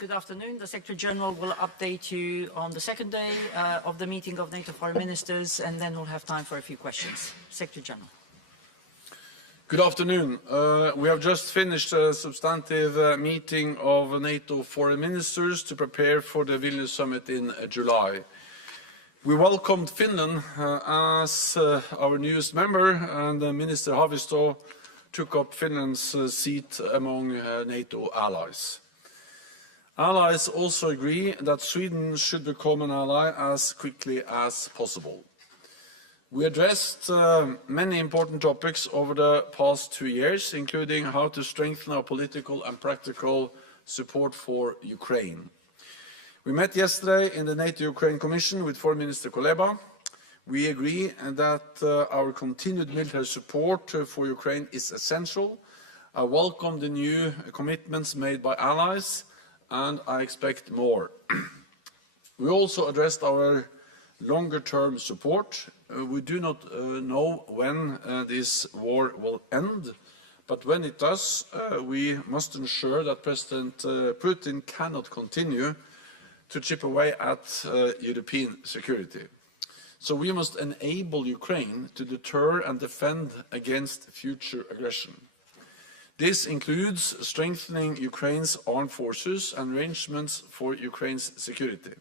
Good afternoon. The Secretary General will update you on the second day of the meeting of NATO Foreign Ministers, and then we'll have time for a few questions. Secretary General. Good afternoon. We have just finished a substantive meeting of NATO Foreign Ministers to prepare for the Vilnius Summit in July. We welcomed Finland as our newest member, and Minister Haavisto took up Finland's seat among NATO allies. Allies also agree that Sweden should become an ally as quickly as possible. We addressed many important topics over the past 2 years, including how to strengthen our political and practical support for Ukraine. We met yesterday in the NATO-Ukraine Commission with Foreign Minister Kuleba. We agree that our continued military support for Ukraine is essential. I welcome the new commitments made by allies, and I expect more. We also addressed our longer-term support. We do not know when this war will end, but when it does, we must ensure that President Putin cannot continue to chip away at European security. So we must enable Ukraine to deter and defend against future aggression. This includes strengthening Ukraine's armed forces and arrangements for Ukraine's security.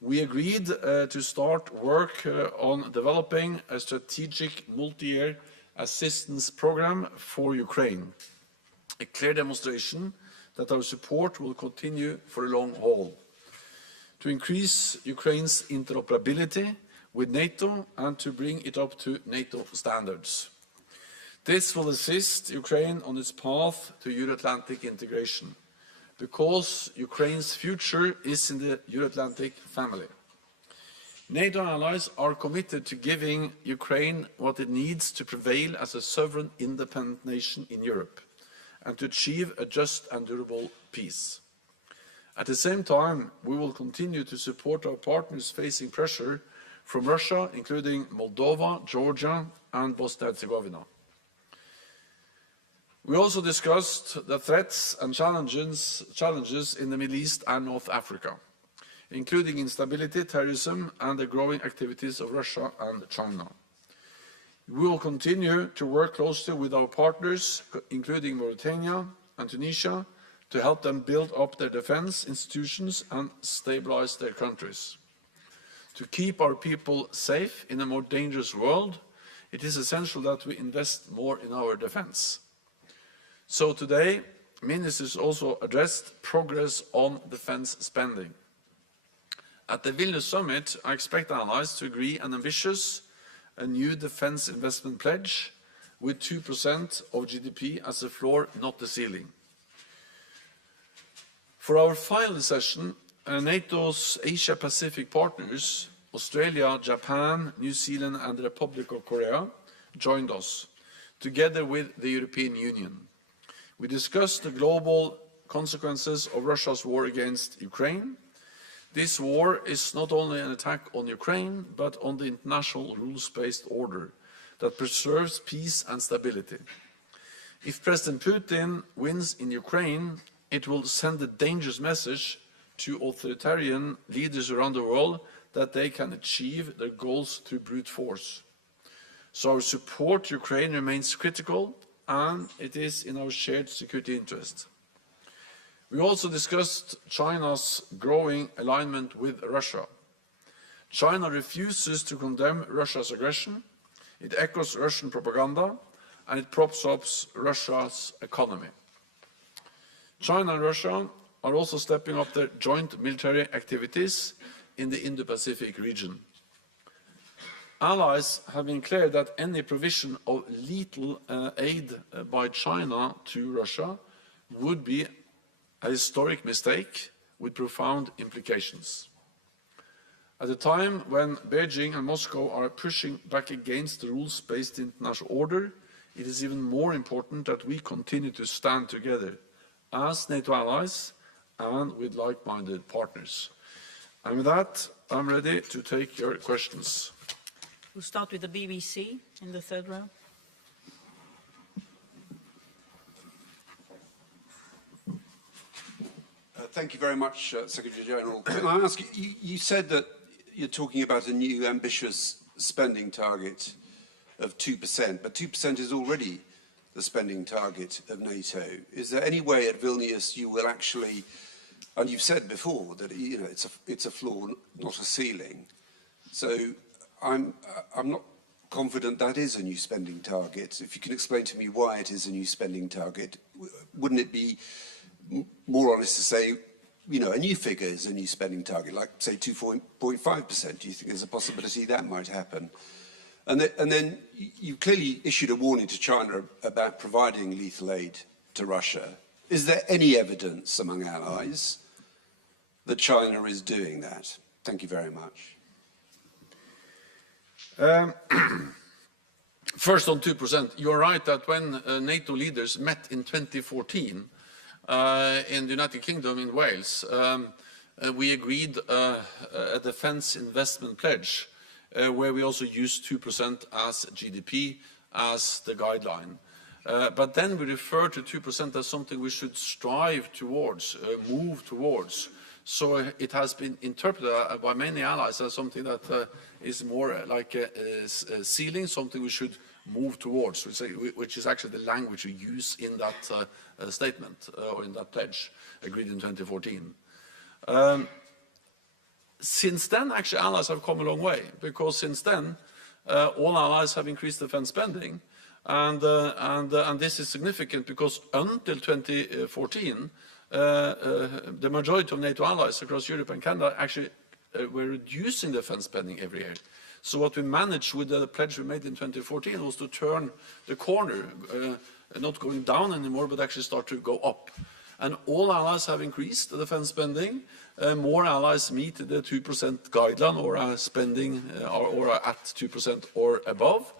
We agreed to start work on developing a strategic multi-year assistance program for Ukraine, a clear demonstration that our support will continue for the long haul, to increase Ukraine's interoperability with NATO and to bring it up to NATO standards. This will assist Ukraine on its path to Euro-Atlantic integration, because Ukraine's future is in the Euro-Atlantic family. NATO allies are committed to giving Ukraine what it needs to prevail as a sovereign, independent nation in Europe and to achieve a just and durable peace. At the same time, we will continue to support our partners facing pressure from Russia, including Moldova, Georgia, and Bosnia-Herzegovina. We also discussed the threats and challenges in the Middle East and North Africa, including instability, terrorism, and the growing activities of Russia and China. We will continue to work closely with our partners, including Mauritania and Tunisia, to help them build up their defense institutions and stabilize their countries. To keep our people safe in a more dangerous world, it is essential that we invest more in our defense. So today, ministers also addressed progress on defense spending. At the Vilnius Summit, I expect allies to agree an ambitious, a new defense investment pledge with 2% of GDP as a floor, not the ceiling. For our final session, NATO's Asia-Pacific partners, Australia, Japan, New Zealand and the Republic of Korea, joined us, together with the European Union. We discussed the global consequences of Russia's war against Ukraine. This war is not only an attack on Ukraine, but on the international rules-based order that preserves peace and stability. If President Putin wins in Ukraine, it will send a dangerous message to authoritarian leaders around the world that they can achieve their goals through brute force. So our support to Ukraine remains critical, and it is in our shared security interest. We also discussed China's growing alignment with Russia. China refuses to condemn Russia's aggression, it echoes Russian propaganda, and it props up Russia's economy. China and Russia are also stepping up their joint military activities in the Indo-Pacific region. Allies have been clear that any provision of lethal aid by China to Russia would be a historic mistake with profound implications. At a time when Beijing and Moscow are pushing back against the rules-based international order, it is even more important that we continue to stand together as NATO allies and with like-minded partners. And with that, I'm ready to take your questions. We'll start with the BBC in the third row. Thank you very much, Secretary General. Can I ask you, you said that you're talking about a new ambitious spending target of 2%, but 2% is already the spending target of NATO. Is there any way at Vilnius you will actually, and you've said before that it's a floor, not a ceiling. So I'm not confident that is a new spending target. If you can explain to me why it is a new spending target, wouldn't it be more honest to say, a new figure is a new spending target, like say 2.5%? Do you think there's a possibility that might happen? And then you clearly issued a warning to China about providing lethal aid to Russia. Is there any evidence among allies that China is doing that? Thank you very much. First on 2%, you're right that when NATO leaders met in 2014 in the United Kingdom in Wales, we agreed a defence investment pledge where we also used 2% as GDP as the guideline. But then we refer to 2% as something we should strive towards, move towards. So it has been interpreted by many allies as something that is more like a ceiling, something we should move towards, which is actually the language we use in that statement or in that pledge agreed in 2014. Since then, actually, allies have come a long way, because since then, all allies have increased defense spending, and this is significant because until 2014, the majority of NATO allies across Europe and Canada actually were reducing defense spending every year. So what we managed with the pledge we made in 2014 was to turn the corner, not going down anymore, but actually start to go up. And all allies have increased the defense spending. More allies meet the 2% guideline or are spending or are at 2% or above.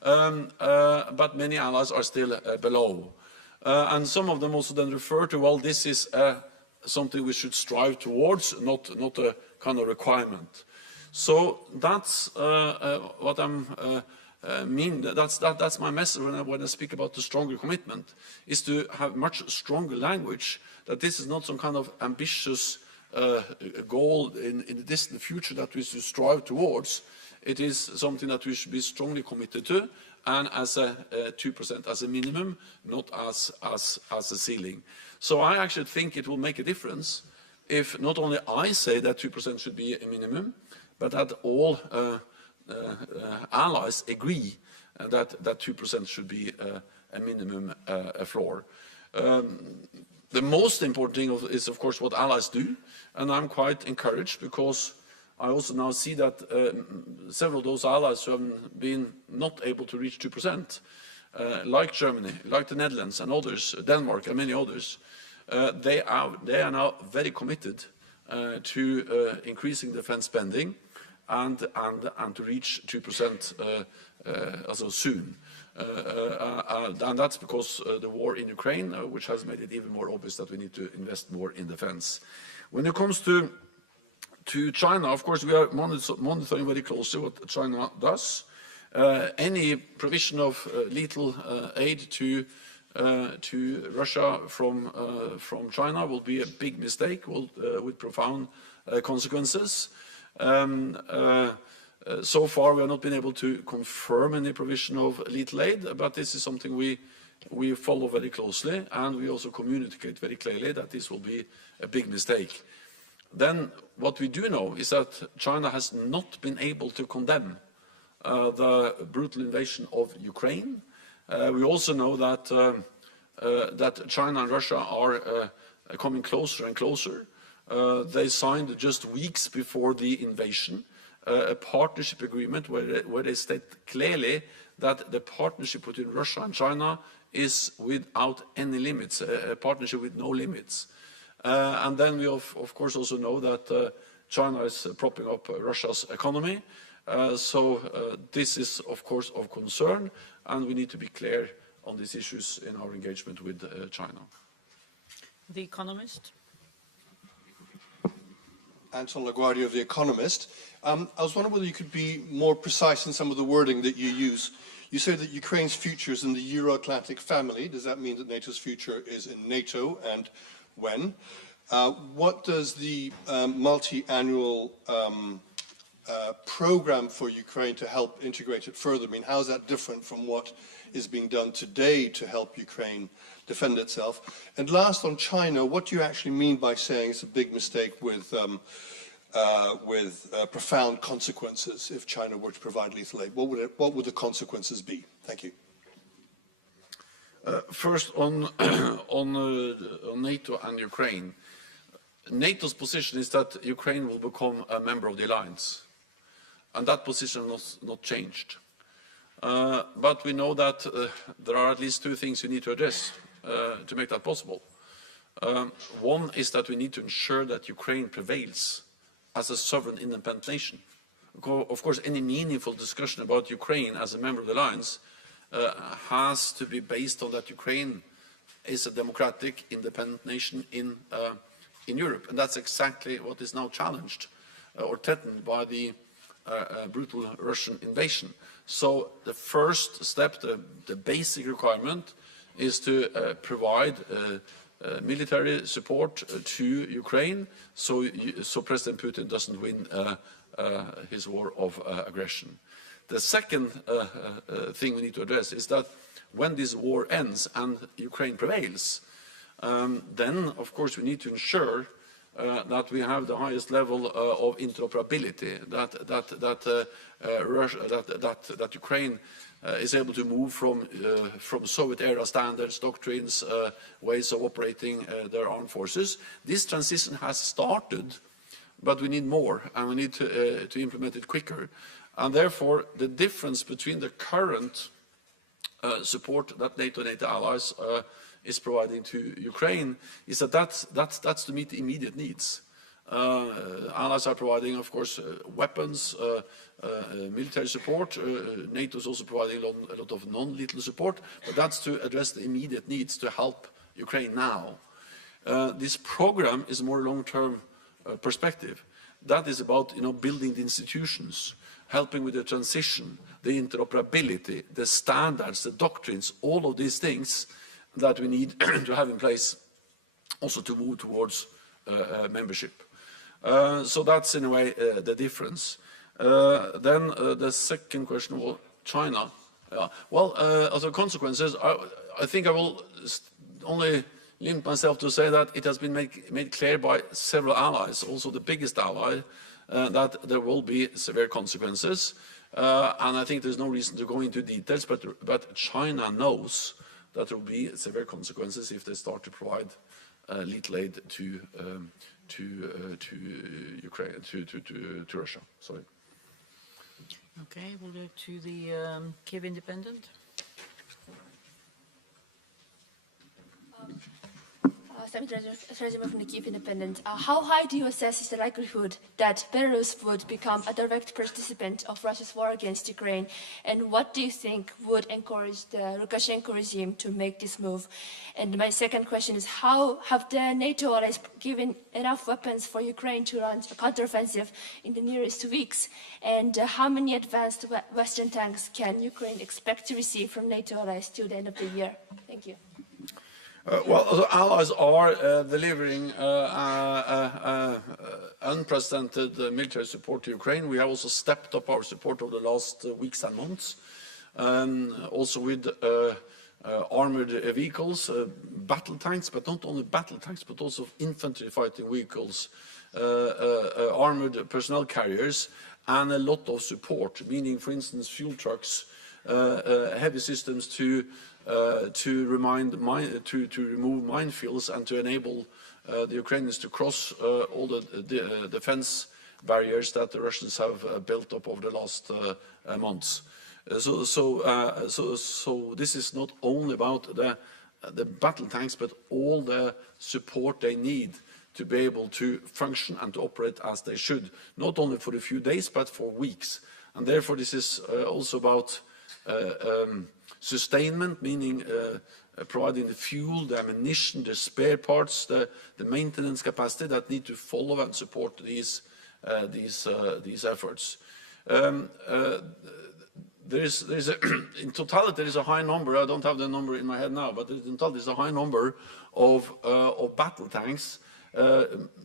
But many allies are still below. And some of them also then refer to, well, this is something we should strive towards, not a kind of requirement. So that's what I'm mean. That's my message when I speak about the stronger commitment, is to have much stronger language, that this is not some kind of ambitious goal in the distant future that we should strive towards. It is something that we should be strongly committed to, and as a 2% as a minimum, not as a ceiling. So I actually think it will make a difference if not only I say that 2% should be a minimum, but that all allies agree that 2% should be a minimum floor. The most important thing is, of course, what allies do, and I'm quite encouraged because I also now see that several of those allies who have been not able to reach 2%, like Germany, like the Netherlands and others, Denmark and many others, they are now very committed to increasing defense spending and to reach 2% also soon. And that's because the war in Ukraine, which has made it even more obvious that we need to invest more in defense. When it comes to China, of course, we are monitoring very closely what China does. Any provision of lethal aid to Russia from China will be a big mistake, with profound consequences. So far, we have not been able to confirm any provision of lethal aid, but this is something we follow very closely, and we also communicate very clearly that this will be a big mistake. Then what we do know is that China has not been able to condemn the brutal invasion of Ukraine. We also know that China and Russia are coming closer and closer. They signed just weeks before the invasion a partnership agreement where they state clearly that the partnership between Russia and China is without any limits, a partnership with no limits. And then we of course also know that China is propping up Russia's economy. So this is of course of concern, and we need to be clear on these issues in our engagement with China. The Economist. Anton LaGuardia of The Economist. I was wondering whether you could be more precise in some of the wording that you use. You say that Ukraine's future is in the Euro-Atlantic family. Does that mean that NATO's future is in NATO, and when? What does the multi-annual program for Ukraine to help integrate it further mean? How is that different from what is being done today to help Ukraine defend itself? And last, on China, what do you actually mean by saying it's a big mistake with profound consequences if China were to provide lethal aid? What would the consequences be? Thank you. First, on NATO and Ukraine. NATO's position is that Ukraine will become a member of the alliance, and that position has not changed. But we know that there are at least two things we need to address to make that possible. One is that we need to ensure that Ukraine prevails as a sovereign, independent nation. Of course, any meaningful discussion about Ukraine as a member of the alliance has to be based on that Ukraine is a democratic, independent nation in Europe, and that's exactly what is now challenged or threatened by the brutal Russian invasion. So the first step, the basic requirement, is to provide military support to Ukraine, so President Putin doesn't win his war of aggression. The second thing we need to address is that when this war ends and Ukraine prevails, then, of course, we need to ensure that we have the highest level of interoperability, that Ukraine is able to move from Soviet-era standards, doctrines, ways of operating their armed forces. This transition has started, but we need more, and we need to implement it quicker. And therefore, the difference between the current support that NATO and NATO allies is providing to Ukraine is that's to meet the immediate needs. Allies are providing, of course, weapons, military support. NATO is also providing a lot of non-lethal support, but that's to address the immediate needs to help Ukraine now. This program is more long-term perspective. That is about building the institutions, helping with the transition, the interoperability, the standards, the doctrines, all of these things that we need to have in place also to move towards membership. So that's in a way the difference. Then the second question was China. Well, as a consequences, I think I will only limit myself to say that it has been made clear by several allies, also the biggest ally, that there will be severe consequences. And I think there's no reason to go into details, but China knows that there will be severe consequences if they start to provide lethal aid to Ukraine, to Russia. Sorry. Okay, we'll go to the Kiev Independent. From the Kiev Independent. How high do you assess is the likelihood that Belarus would become a direct participant of Russia's war against Ukraine? And what do you think would encourage the Lukashenko regime to make this move? And my second question is, how have the NATO allies given enough weapons for Ukraine to launch a counteroffensive in the nearest weeks? And how many advanced Western tanks can Ukraine expect to receive from NATO allies till the end of the year? Thank you. Well, the allies are delivering unprecedented military support to Ukraine. We have also stepped up our support over the last weeks and months, also with armored vehicles, battle tanks, but not only battle tanks, but also infantry fighting vehicles, armored personnel carriers, and a lot of support, meaning, for instance, fuel trucks, heavy systems to remove minefields and to enable the Ukrainians to cross all the defense barriers that the Russians have built up over the last months. So this is not only about the battle tanks, but all the support they need to be able to function and to operate as they should, not only for a few days, but for weeks. And therefore, this is also about sustainment, meaning providing the fuel, the ammunition, the spare parts, the maintenance capacity that need to follow and support these efforts. In totality, there is a high number. I don't have the number in my head now, but in total, there's a high number of battle tanks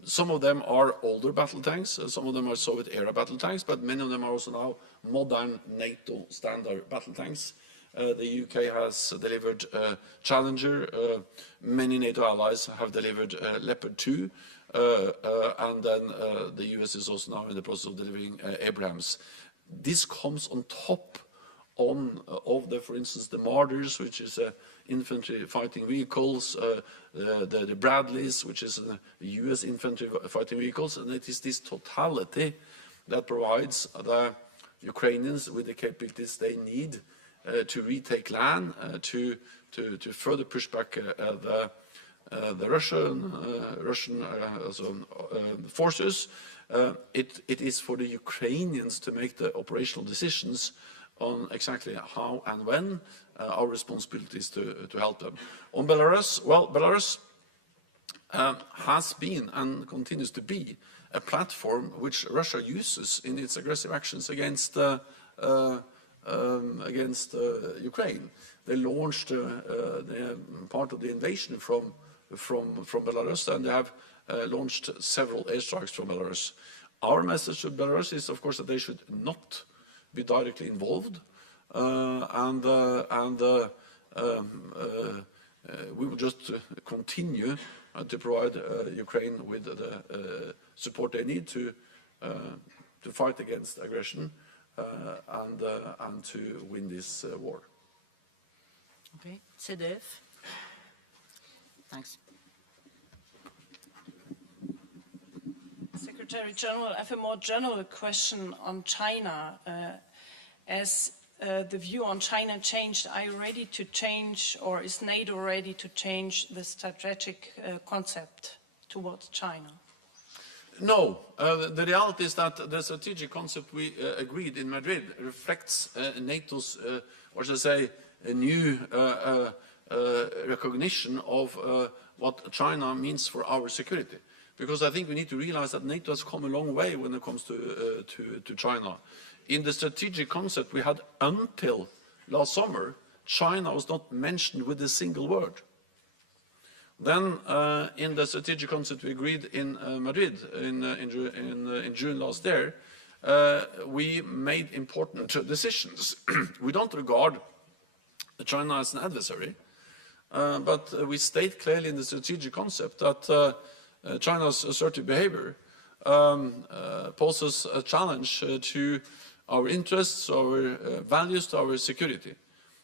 Some of them are older battle tanks, some of them are Soviet-era battle tanks, but many of them are also now modern NATO standard battle tanks. The UK has delivered Challenger, many NATO allies have delivered Leopard 2, and then the US is also now in the process of delivering Abrams. This comes on top of the, for instance, the Marders, which is infantry fighting vehicles, the Bradleys, which is US infantry fighting vehicles, and it is this totality that provides the Ukrainians with the capabilities they need to retake land, to further push back the Russian forces. It is for the Ukrainians to make the operational decisions on exactly how and when. Our responsibility is to help them. On Belarus, well, Belarus has been and continues to be a platform which Russia uses in its aggressive actions against Ukraine. They launched part of the invasion from Belarus, and they have launched several airstrikes from Belarus. Our message to Belarus is, of course, that they should not be directly involved, we will just continue to provide Ukraine with the support they need to fight against aggression and to win this war. Okay, CDF. Thanks. Secretary General, I have a more general question on China. As the view on China changed, are you ready to change, or is NATO ready to change the strategic concept towards China? No. The reality is that the strategic concept we agreed in Madrid reflects NATO's, what should I say, a new recognition of what China means for our security. Because I think we need to realize that NATO has come a long way when it comes to China. In the strategic concept we had until last summer, China was not mentioned with a single word. Then, in the strategic concept we agreed in Madrid in June last year, we made important decisions. We don't regard China as an adversary, but we state clearly in the strategic concept that China's assertive behavior poses a challenge to our interests, our values, to our security.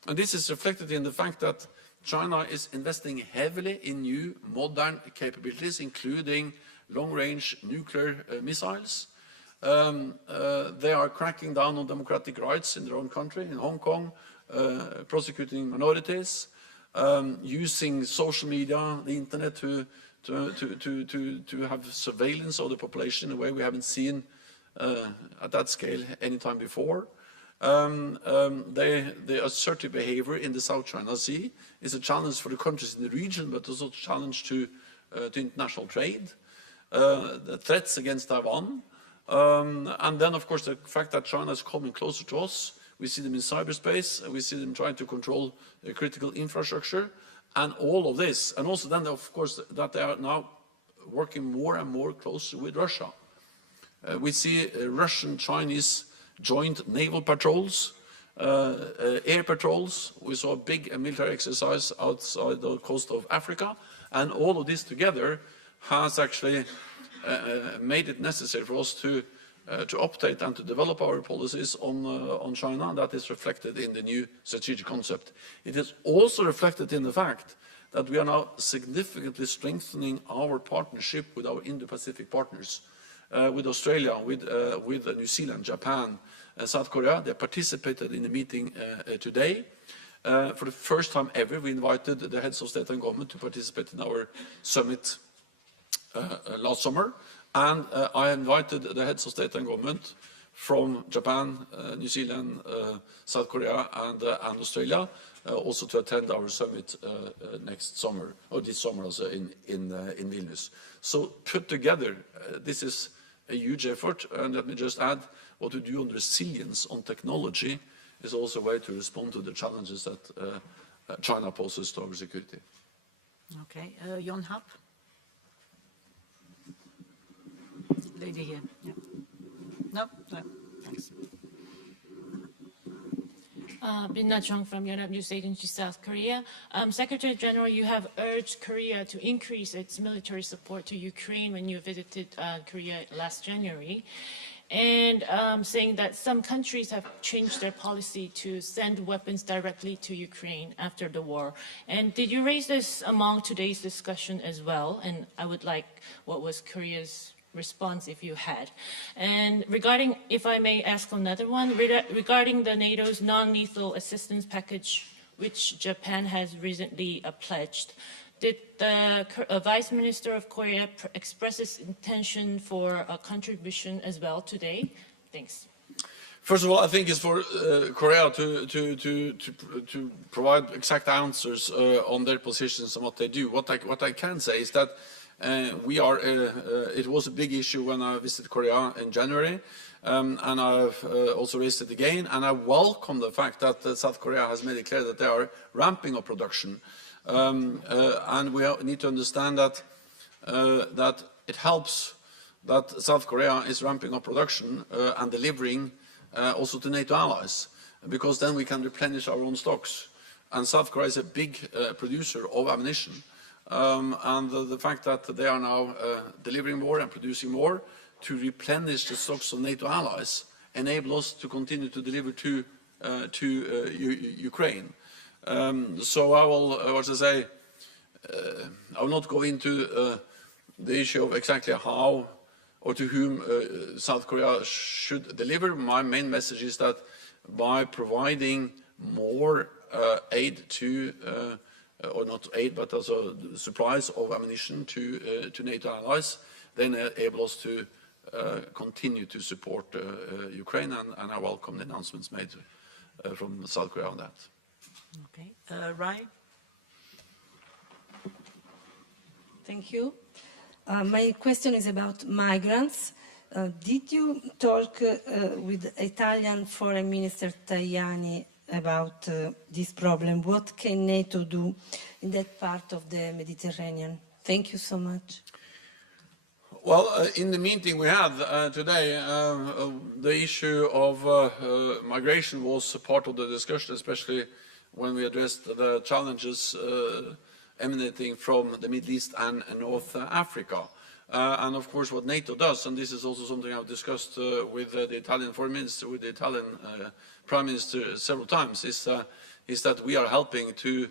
And this is reflected in the fact that China is investing heavily in new modern capabilities, including long-range nuclear missiles. They are cracking down on democratic rights in their own country, in Hong Kong, prosecuting minorities, using social media, the internet to have surveillance of the population in a way we haven't seen at that scale any time before. The assertive behavior in the South China Sea is a challenge for the countries in the region, but also a challenge to international trade, the threats against Taiwan, and then, of course, the fact that China is coming closer to us. We see them in cyberspace, we see them trying to control critical infrastructure, and all of this, and also then, of course, that they are now working more and more closely with Russia. We see Russian-Chinese joint naval patrols, air patrols. We saw a big military exercise outside the coast of Africa, and all of this together has actually made it necessary for us to update and to develop our policies on China. That is reflected in the new strategic concept. It is also reflected in the fact that we are now significantly strengthening our partnership with our Indo-Pacific partners, with Australia, with New Zealand, Japan, South Korea. They participated in the meeting today. For the first time ever, we invited the heads of state and government to participate in our summit last summer. And I invited the heads of state and government from Japan, New Zealand, South Korea, and Australia, also to attend our summit next summer, or this summer also in Vilnius. So put together, this is a huge effort, and let me just add, what we do on resilience, on technology, is also a way to respond to the challenges that China poses to our security. Okay, Jon Happ. lady here. Yeah. No, no, thanks. Binna Chung from Yonhap News Agency, South Korea. Secretary General, you have urged Korea to increase its military support to Ukraine when you visited Korea last January, and saying that some countries have changed their policy to send weapons directly to Ukraine after the war. And did you raise this among today's discussion as well? And I would like what was Korea's response if you had. And regarding, if I may ask another one, regarding the NATO's non-lethal assistance package, which Japan has recently pledged, did the Vice Minister of Korea express its intention for a contribution as well today? Thanks. First of all, I think it's for Korea to provide exact answers on their positions and what they do. What I can say is that it was a big issue when I visited Korea in January, and I've also raised it again, and I welcome the fact that South Korea has made it clear that they are ramping up production. And we need to understand that, that it helps that South Korea is ramping up production and delivering also to NATO allies, because then we can replenish our own stocks. And South Korea is a big producer of ammunition. And the fact that they are now delivering more and producing more to replenish the stocks of NATO allies enable us to continue to deliver to Ukraine. So I will, I will not go into the issue of exactly how or to whom South Korea should deliver. My main message is that by providing more aid to or not aid, but also supplies of ammunition to NATO allies, they enable us to continue to support Ukraine, and I welcome the announcements made from South Korea on that. Okay, Ryan? Thank you. My question is about migrants. Did you talk with Italian Foreign Minister Tajani about this problem? What can NATO do in that part of the Mediterranean? Thank you so much. Well, in the meeting we had today, the issue of migration was part of the discussion, especially when we addressed the challenges emanating from the Middle East and North Africa. And of course what NATO does, and this is also something I've discussed with the Italian Foreign Minister, with the Italian Prime Minister several times, is that we are helping to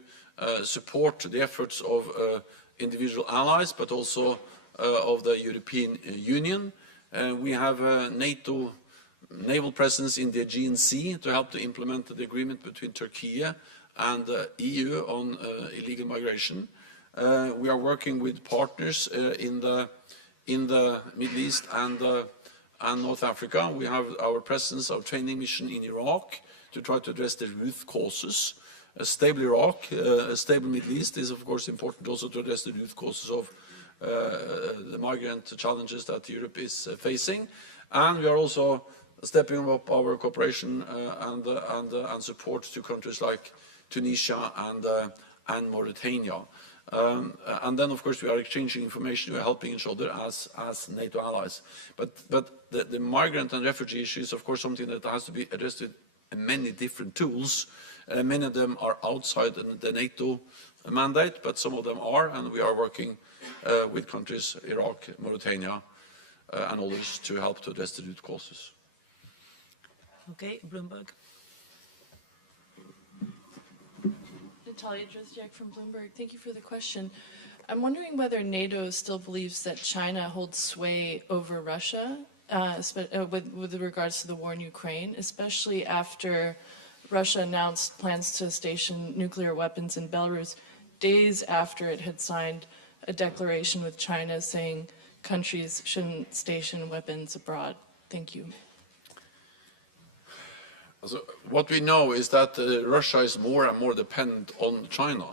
support the efforts of individual allies, but also of the European Union. We have a NATO naval presence in the Aegean Sea to help to implement the agreement between Turkey and the EU on illegal migration. We are working with partners in the Middle East and North Africa. We have our presence, our training mission in Iraq to try to address the root causes. A stable Iraq, a stable Middle East is of course important also to address the root causes of the migrant challenges that Europe is facing. And we are also stepping up our cooperation and support to countries like Tunisia and Mauritania. And then, of course, we are exchanging information, we are helping each other as NATO allies. But the migrant and refugee issue is, of course, something that has to be addressed with many different tools. Many of them are outside the NATO mandate, but some of them are, and we are working with countries, Iraq, Mauritania, and others, to help to address the root causes. Okay, Bloomberg. Natalia Drozdiak from Bloomberg. Thank you for the question. I'm wondering whether NATO still believes that China holds sway over Russia with regards to the war in Ukraine, especially after Russia announced plans to station nuclear weapons in Belarus days after it had signed a declaration with China saying countries shouldn't station weapons abroad. Thank you. So what we know is that Russia is more and more dependent on China.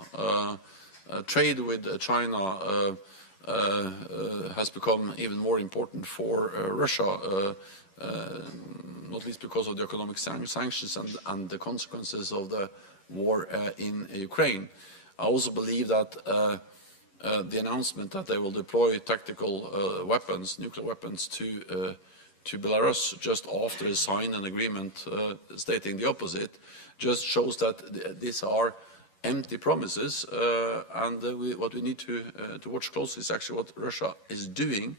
Trade with China has become even more important for Russia, not least because of the economic sanctions and the consequences of the war in Ukraine. I also believe that the announcement that they will deploy tactical weapons, nuclear weapons, to Belarus just after they sign an agreement stating the opposite, just shows that these are empty promises, and what we need to watch closely is actually what Russia is doing,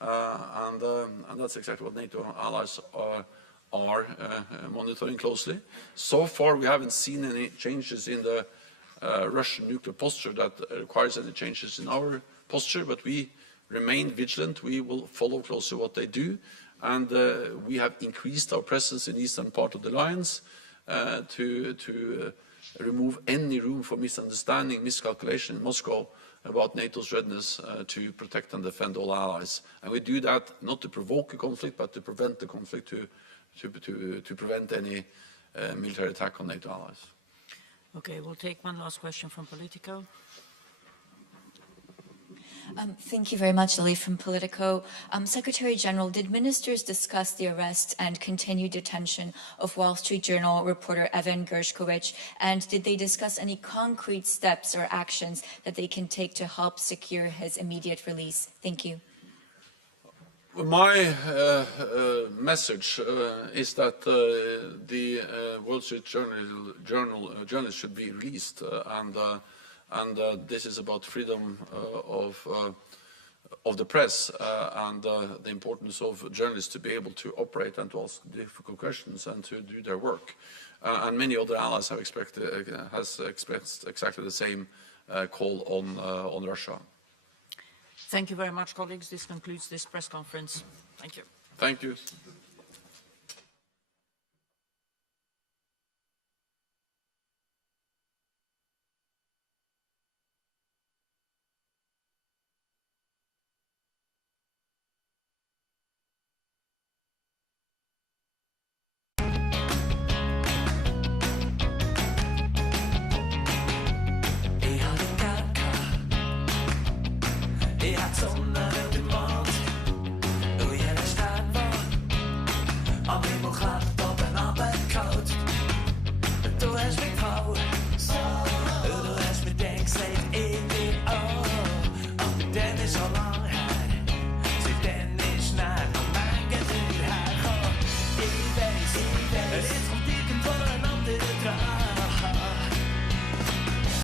and that's exactly what NATO allies are monitoring closely. So far, we haven't seen any changes in the Russian nuclear posture that requires any changes in our posture, but we remain vigilant. We will follow closely what they do, and we have increased our presence in the eastern part of the alliance to remove any room for misunderstanding, miscalculation in Moscow about NATO's readiness to protect and defend all allies. And we do that not to provoke a conflict, but to prevent the conflict, to prevent any military attack on NATO allies. Okay, we'll take one last question from Politico. Thank you very much, Elif from Politico. Secretary General, did ministers discuss the arrest and continued detention of Wall Street Journal reporter Evan Gershkovich, and did they discuss any concrete steps or actions that they can take to help secure his immediate release? Thank you. My message is that the Wall Street Journal journalists should be released, and this is about freedom of the press and the importance of journalists to be able to operate and to ask difficult questions and to do their work. And many other allies have expressed exactly the same call on Russia. Thank you very much, colleagues. This concludes this press conference. Thank you. Thank you.